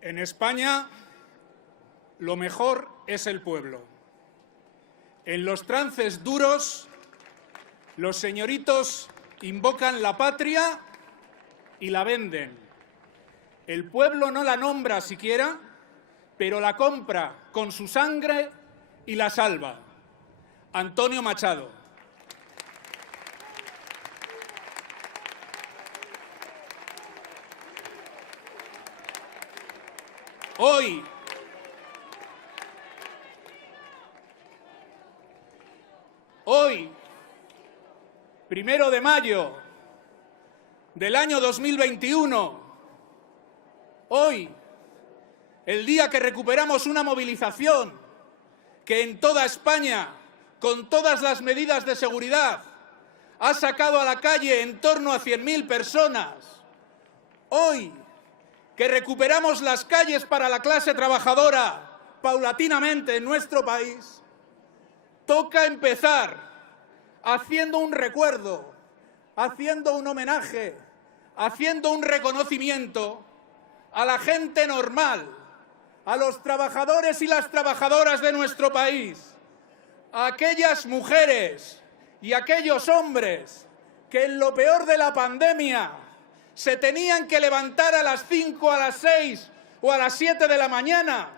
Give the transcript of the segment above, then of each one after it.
En España, lo mejor es el pueblo. En los trances duros, los señoritos invocan la patria y la venden. El pueblo no la nombra siquiera, pero la compra con su sangre y la salva. Antonio Machado. Hoy, primero de mayo del año 2021, hoy, el día que recuperamos una movilización que en toda España, con todas las medidas de seguridad, ha sacado a la calle en torno a 100.000 personas. Hoy, que recuperamos las calles para la clase trabajadora paulatinamente en nuestro país, toca empezar haciendo un recuerdo, haciendo un homenaje, haciendo un reconocimiento a la gente normal, a los trabajadores y las trabajadoras de nuestro país, a aquellas mujeres y aquellos hombres que en lo peor de la pandemia se tenían que levantar a las 5, a las 6 o a las 7 de la mañana,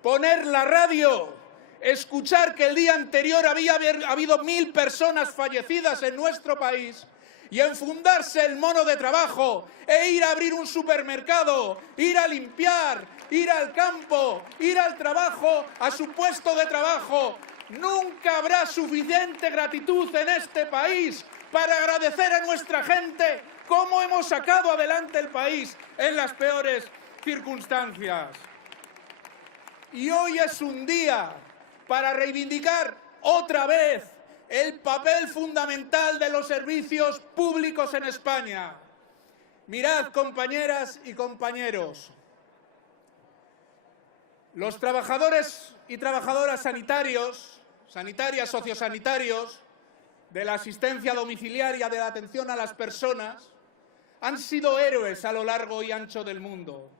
poner la radio, escuchar que el día anterior había habido 1.000 personas fallecidas en nuestro país y enfundarse el mono de trabajo e ir a abrir un supermercado, ir a limpiar, ir al campo, ir al trabajo, a su puesto de trabajo. Nunca habrá suficiente gratitud en este país para agradecer a nuestra gente cómo hemos sacado adelante el país en las peores circunstancias. Y hoy es un día para reivindicar otra vez el papel fundamental de los servicios públicos en España. Mirad, compañeras y compañeros, los trabajadores y trabajadoras sanitarias, sociosanitarios, de la asistencia domiciliaria, de la atención a las personas, han sido héroes a lo largo y ancho del mundo.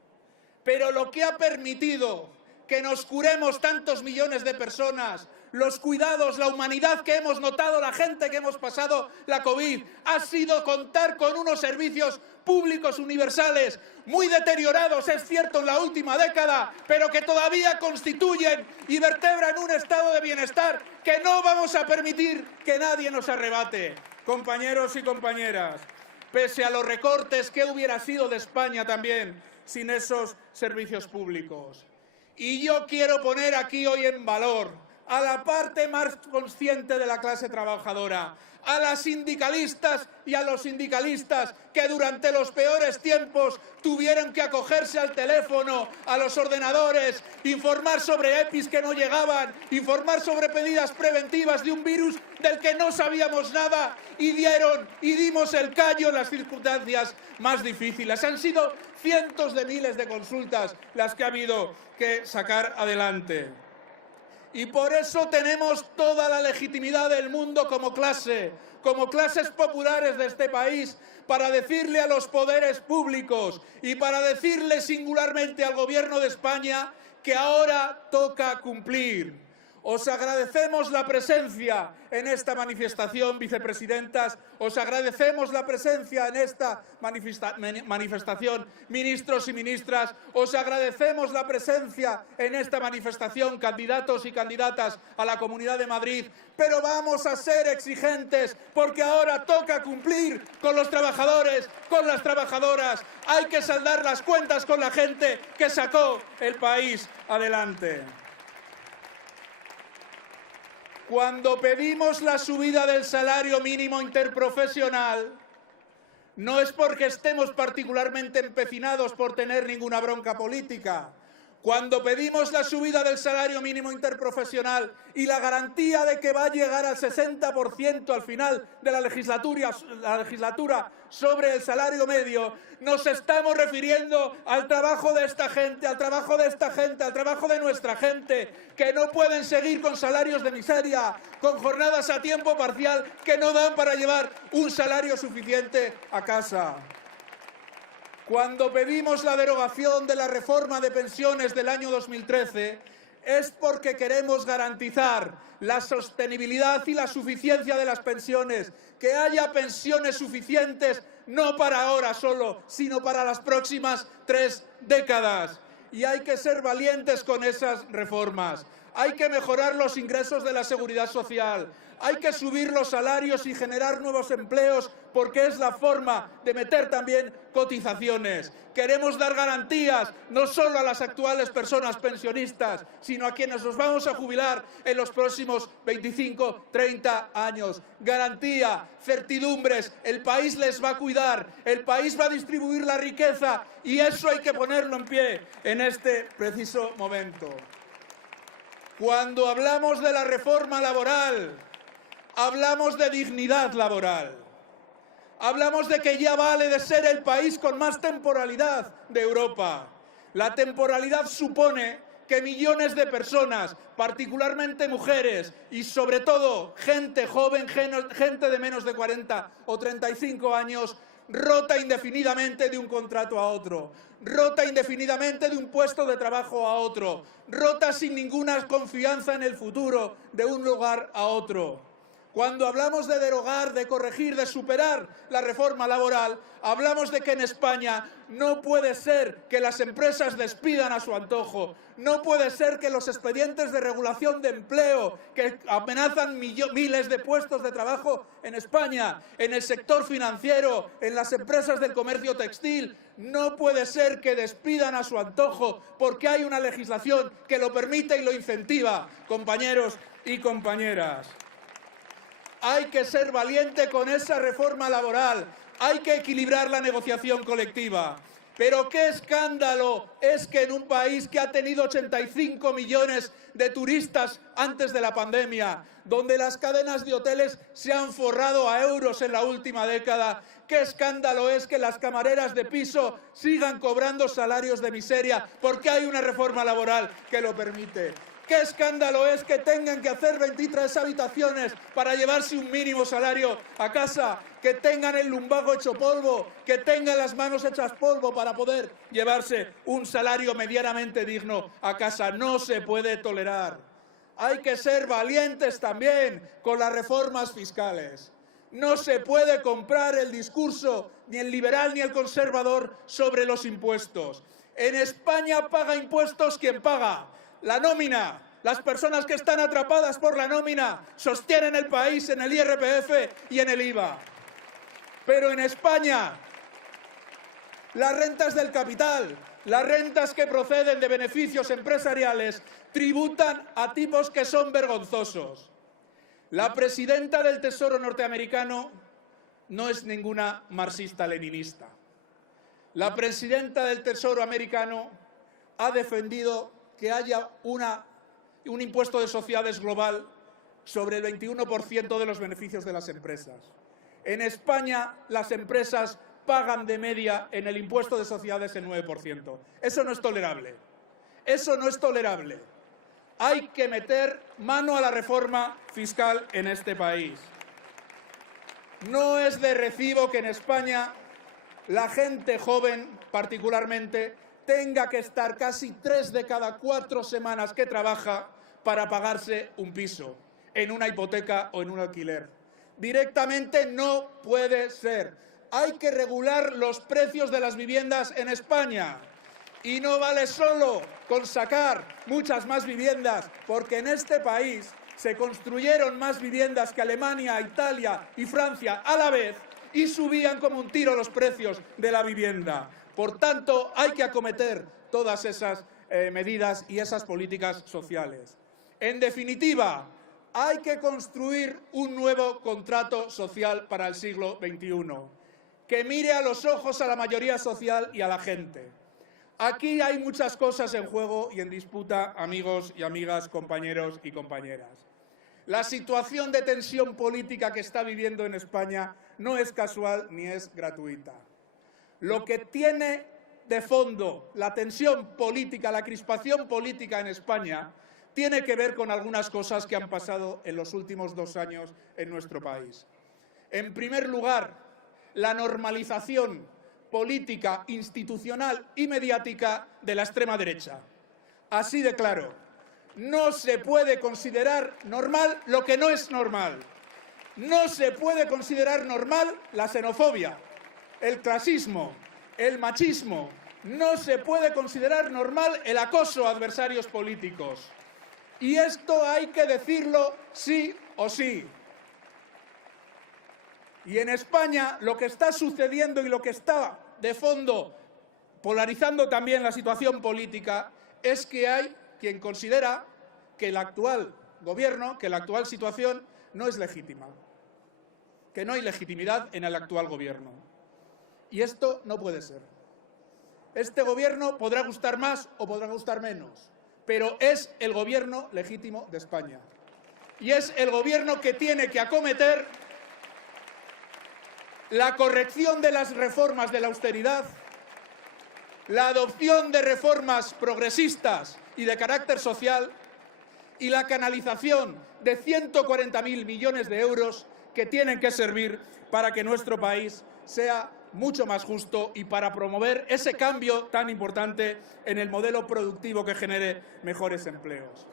Pero lo que ha permitido que nos curemos tantos millones de personas, los cuidados, la humanidad que hemos notado, la gente que hemos pasado la COVID, ha sido contar con unos servicios públicos universales muy deteriorados, es cierto, en la última década, pero que todavía constituyen y vertebran un estado de bienestar que no vamos a permitir que nadie nos arrebate. Compañeros y compañeras, pese a los recortes, ¿qué hubiera sido de España también sin esos servicios públicos? Y yo quiero poner aquí hoy en valor a la parte más consciente de la clase trabajadora, a las sindicalistas y a los sindicalistas que durante los peores tiempos tuvieron que acogerse al teléfono, a los ordenadores, informar sobre EPIs que no llegaban, informar sobre medidas preventivas de un virus del que no sabíamos nada y dimos el callo en las circunstancias más difíciles. Han sido cientos de miles de consultas las que ha habido que sacar adelante. Y por eso tenemos toda la legitimidad del mundo como clases populares de este país, para decirle a los poderes públicos y para decirle singularmente al Gobierno de España que ahora toca cumplir. Os agradecemos la presencia en esta manifestación, vicepresidentas. Os agradecemos la presencia en esta manifestación, ministros y ministras. Os agradecemos la presencia en esta manifestación, candidatos y candidatas a la Comunidad de Madrid. Pero vamos a ser exigentes, porque ahora toca cumplir con los trabajadores, con las trabajadoras. Hay que saldar las cuentas con la gente que sacó el país adelante. Cuando pedimos la subida del salario mínimo interprofesional, no es porque estemos particularmente empecinados por tener ninguna bronca política. Cuando pedimos la subida del salario mínimo interprofesional y la garantía de que va a llegar al 60% al final de la legislatura sobre el salario medio, nos estamos refiriendo al trabajo de esta gente, al trabajo de nuestra gente, que no pueden seguir con salarios de miseria, con jornadas a tiempo parcial que no dan para llevar un salario suficiente a casa. Cuando pedimos la derogación de la reforma de pensiones del año 2013 es porque queremos garantizar la sostenibilidad y la suficiencia de las pensiones, que haya pensiones suficientes no para ahora solo, sino para las próximas 3 décadas. Y hay que ser valientes con esas reformas. Hay que mejorar los ingresos de la seguridad social, hay que subir los salarios y generar nuevos empleos porque es la forma de meter también cotizaciones. Queremos dar garantías no solo a las actuales personas pensionistas, sino a quienes nos vamos a jubilar en los próximos 25, 30 años. Garantía, certidumbres, el país les va a cuidar, el país va a distribuir la riqueza y eso hay que ponerlo en pie en este preciso momento. Cuando hablamos de la reforma laboral, hablamos de dignidad laboral. Hablamos de que ya vale de ser el país con más temporalidad de Europa. La temporalidad supone que millones de personas, particularmente mujeres y sobre todo gente joven, gente de menos de 40 o 35 años, rota indefinidamente de un contrato a otro, rota indefinidamente de un puesto de trabajo a otro, rota sin ninguna confianza en el futuro de un lugar a otro. Cuando hablamos de derogar, de corregir, de superar la reforma laboral, hablamos de que en España no puede ser que las empresas despidan a su antojo, no puede ser que los expedientes de regulación de empleo que amenazan miles de puestos de trabajo en España, en el sector financiero, en las empresas del comercio textil, no puede ser que despidan a su antojo porque hay una legislación que lo permite y lo incentiva, compañeros y compañeras. Hay que ser valiente con esa reforma laboral, hay que equilibrar la negociación colectiva. Pero qué escándalo es que en un país que ha tenido 85 millones de turistas antes de la pandemia, donde las cadenas de hoteles se han forrado a euros en la última década, qué escándalo es que las camareras de piso sigan cobrando salarios de miseria porque hay una reforma laboral que lo permite. ¡Qué escándalo es que tengan que hacer 23 habitaciones para llevarse un mínimo salario a casa, que tengan el lumbago hecho polvo, que tengan las manos hechas polvo para poder llevarse un salario medianamente digno a casa? No se puede tolerar. Hay que ser valientes también con las reformas fiscales. No se puede comprar el discurso, ni el liberal ni el conservador, sobre los impuestos. En España paga impuestos quien paga. La nómina, las personas que están atrapadas por la nómina sostienen el país en el IRPF y en el IVA. Pero en España, las rentas del capital, las rentas que proceden de beneficios empresariales, tributan a tipos que son vergonzosos. La presidenta del Tesoro norteamericano no es ninguna marxista-leninista. La presidenta del Tesoro americano ha defendido que haya un impuesto de sociedades global sobre el 21% de los beneficios de las empresas. En España, las empresas pagan de media en el impuesto de sociedades el 9%. Eso no es tolerable. Eso no es tolerable. Hay que meter mano a la reforma fiscal en este país. No es de recibo que en España la gente joven, particularmente, tenga que estar casi 3 de cada 4 semanas que trabaja para pagarse un piso, en una hipoteca o en un alquiler. Directamente no puede ser. Hay que regular los precios de las viviendas en España. Y no vale solo con sacar muchas más viviendas, porque en este país se construyeron más viviendas que Alemania, Italia y Francia a la vez y subían como un tiro los precios de la vivienda. Por tanto, hay que acometer todas esas medidas y esas políticas sociales. En definitiva, hay que construir un nuevo contrato social para el siglo XXI, que mire a los ojos a la mayoría social y a la gente. Aquí hay muchas cosas en juego y en disputa, amigos y amigas, compañeros y compañeras. La situación de tensión política que está viviendo en España no es casual ni es gratuita. Lo que tiene de fondo la tensión política, la crispación política en España, tiene que ver con algunas cosas que han pasado en los últimos 2 años en nuestro país. En primer lugar, la normalización política, institucional y mediática de la extrema derecha. Así de claro. No se puede considerar normal lo que no es normal. No se puede considerar normal la xenofobia, el clasismo, el machismo. No se puede considerar normal el acoso a adversarios políticos. Y esto hay que decirlo sí o sí. Y en España lo que está sucediendo y lo que está de fondo polarizando también la situación política es que hay quien considera que el actual gobierno, que la actual situación no es legítima, que no hay legitimidad en el actual gobierno. Y esto no puede ser. Este gobierno podrá gustar más o podrá gustar menos, pero es el gobierno legítimo de España. Y es el gobierno que tiene que acometer la corrección de las reformas de la austeridad, la adopción de reformas progresistas y de carácter social y la canalización de 140.000 millones de euros que tienen que servir para que nuestro país sea mucho más justo y para promover ese cambio tan importante en el modelo productivo que genere mejores empleos.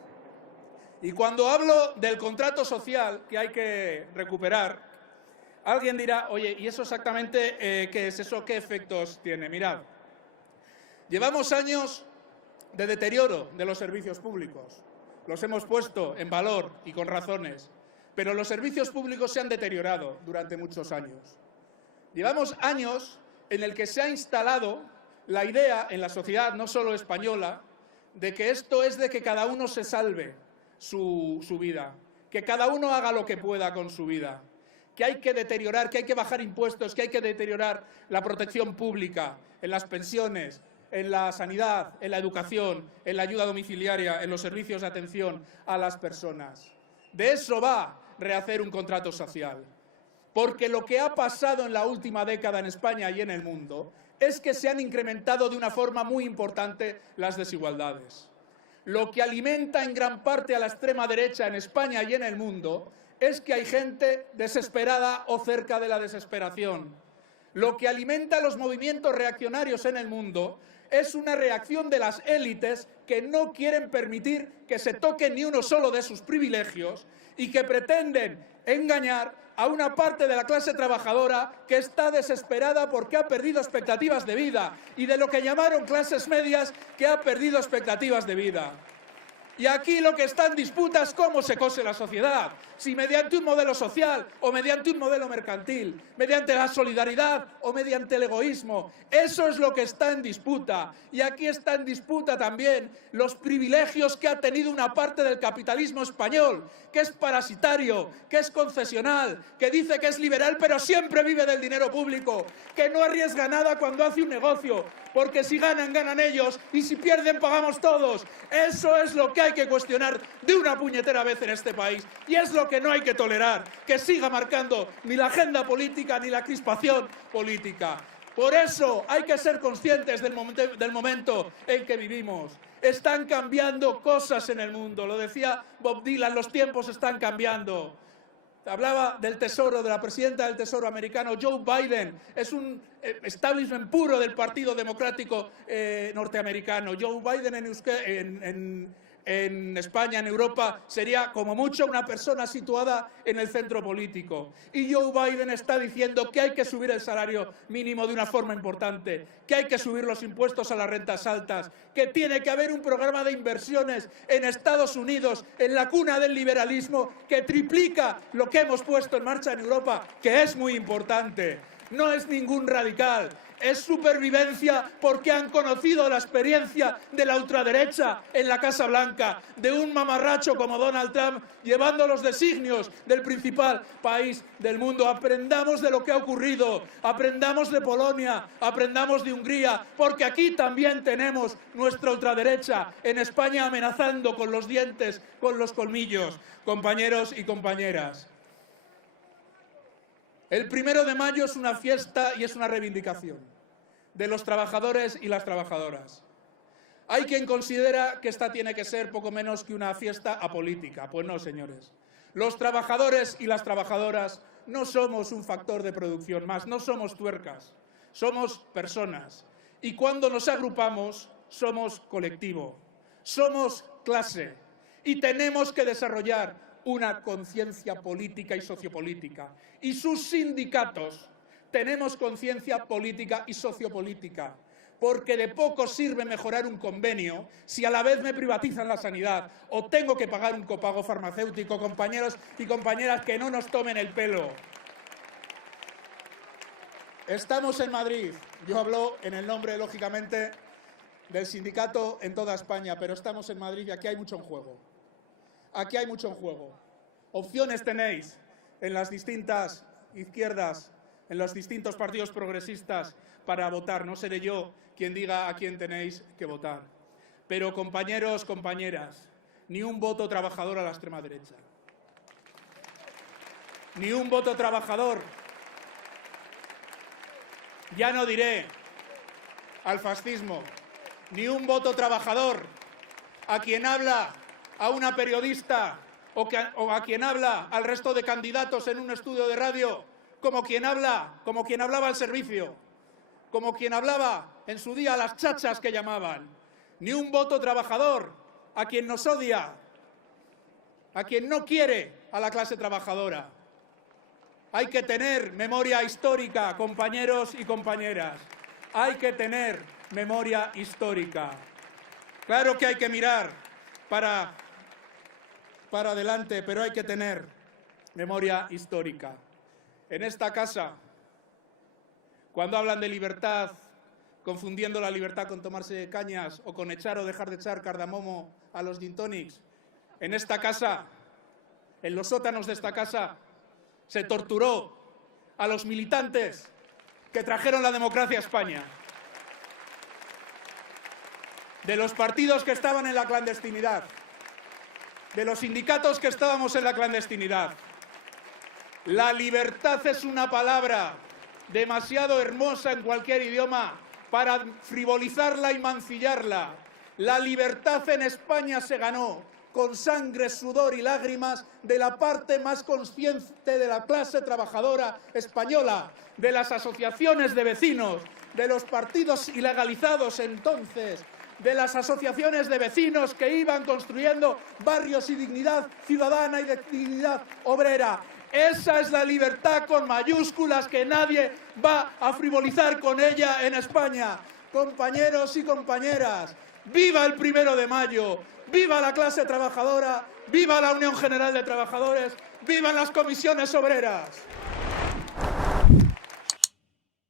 Y cuando hablo del contrato social que hay que recuperar, alguien dirá, oye, ¿y eso exactamente qué es eso? ¿Qué efectos tiene? Mirad, llevamos años de deterioro de los servicios públicos. Los hemos puesto en valor y con razones, pero los servicios públicos se han deteriorado durante muchos años. Llevamos años en el que se ha instalado la idea en la sociedad, no solo española, de que esto es de que cada uno se salve su vida, que cada uno haga lo que pueda con su vida, que hay que deteriorar, que hay que bajar impuestos, que hay que deteriorar la protección pública en las pensiones, en la sanidad, en la educación, en la ayuda domiciliaria, en los servicios de atención a las personas. De eso va rehacer un contrato social. Porque lo que ha pasado en la última década en España y en el mundo es que se han incrementado de una forma muy importante las desigualdades. Lo que alimenta en gran parte a la extrema derecha en España y en el mundo es que hay gente desesperada o cerca de la desesperación. Lo que alimenta los movimientos reaccionarios en el mundo es una reacción de las élites que no quieren permitir que se toque ni uno solo de sus privilegios y que pretenden engañar a una parte de la clase trabajadora que está desesperada porque ha perdido expectativas de vida y de lo que llamaron clases medias que ha perdido expectativas de vida. Y aquí lo que está en disputa es cómo se cose la sociedad, si mediante un modelo social o mediante un modelo mercantil, mediante la solidaridad o mediante el egoísmo. Eso es lo que está en disputa. Y aquí está en disputa también los privilegios que ha tenido una parte del capitalismo español, que es parasitario, que es concesional, que dice que es liberal pero siempre vive del dinero público, que no arriesga nada cuando hace un negocio, porque si ganan, ganan ellos y si pierden, pagamos todos. Eso es lo que hay que cuestionar de una puñetera vez en este país y es lo que no hay que tolerar, que siga marcando ni la agenda política ni la crispación política. Por eso hay que ser conscientes del momento en que vivimos. Están cambiando cosas en el mundo, lo decía Bob Dylan, los tiempos están cambiando. Hablaba del Tesoro, de la presidenta del Tesoro americano, Joe Biden, es un establishment puro del Partido Democrático norteamericano. Joe Biden en España, en Europa, sería como mucho una persona situada en el centro político. Y Joe Biden está diciendo que hay que subir el salario mínimo de una forma importante, que hay que subir los impuestos a las rentas altas, que tiene que haber un programa de inversiones en Estados Unidos, en la cuna del liberalismo, que triplica lo que hemos puesto en marcha en Europa, que es muy importante. No es ningún radical, es supervivencia porque han conocido la experiencia de la ultraderecha en la Casa Blanca, de un mamarracho como Donald Trump llevando los designios del principal país del mundo. Aprendamos de lo que ha ocurrido, aprendamos de Polonia, aprendamos de Hungría, porque aquí también tenemos nuestra ultraderecha en España amenazando con los dientes, con los colmillos, compañeros y compañeras. El 1 de mayo es una fiesta y es una reivindicación de los trabajadores y las trabajadoras. Hay quien considera que esta tiene que ser poco menos que una fiesta apolítica. Pues no, señores. Los trabajadores y las trabajadoras no somos un factor de producción más, no somos tuercas. somos personas. Y cuando nos agrupamos, somos colectivo, somos clase. Y tenemos que desarrollar una conciencia política y sociopolítica. Y sus sindicatos tenemos conciencia política y sociopolítica. Porque de poco sirve mejorar un convenio si a la vez me privatizan la sanidad o tengo que pagar un copago farmacéutico. Compañeros y compañeras, que no nos tomen el pelo. Estamos en Madrid. Yo hablo en el nombre, lógicamente, del sindicato en toda España, pero estamos en Madrid y aquí hay mucho en juego. Aquí hay mucho en juego. Opciones tenéis en las distintas izquierdas, en los distintos partidos progresistas para votar. No seré yo quien diga a quién tenéis que votar. Pero, compañeros, compañeras, ni un voto trabajador a la extrema derecha. Ni un voto trabajador. Ya no diré al fascismo. Ni un voto trabajador a quien habla a una periodista o a quien habla al resto de candidatos en un estudio de radio como quien hablaba al servicio, como quien hablaba en su día a las chachas que llamaban. Ni un voto trabajador a quien nos odia, a quien no quiere a la clase trabajadora. Hay que tener memoria histórica, compañeros y compañeras. Hay que tener memoria histórica. Claro que hay que mirar para adelante, pero hay que tener memoria histórica. En esta casa, cuando hablan de libertad, confundiendo la libertad con tomarse cañas o con echar o dejar de echar cardamomo a los gin tonics, en esta casa, en los sótanos de esta casa, se torturó a los militantes que trajeron la democracia a España. De los partidos que estaban en la clandestinidad, de los sindicatos que estábamos en la clandestinidad. La libertad es una palabra demasiado hermosa en cualquier idioma para frivolizarla y mancillarla. La libertad en España se ganó con sangre, sudor y lágrimas de la parte más consciente de la clase trabajadora española, de las asociaciones de vecinos, de los partidos ilegalizados entonces, de las asociaciones de vecinos que iban construyendo barrios y dignidad ciudadana y de dignidad obrera. Esa es la libertad con mayúsculas que nadie va a frivolizar con ella en España. Compañeros y compañeras, ¡viva el 1 de mayo! ¡Viva la clase trabajadora! ¡Viva la Unión General de Trabajadores! ¡Vivan las comisiones obreras!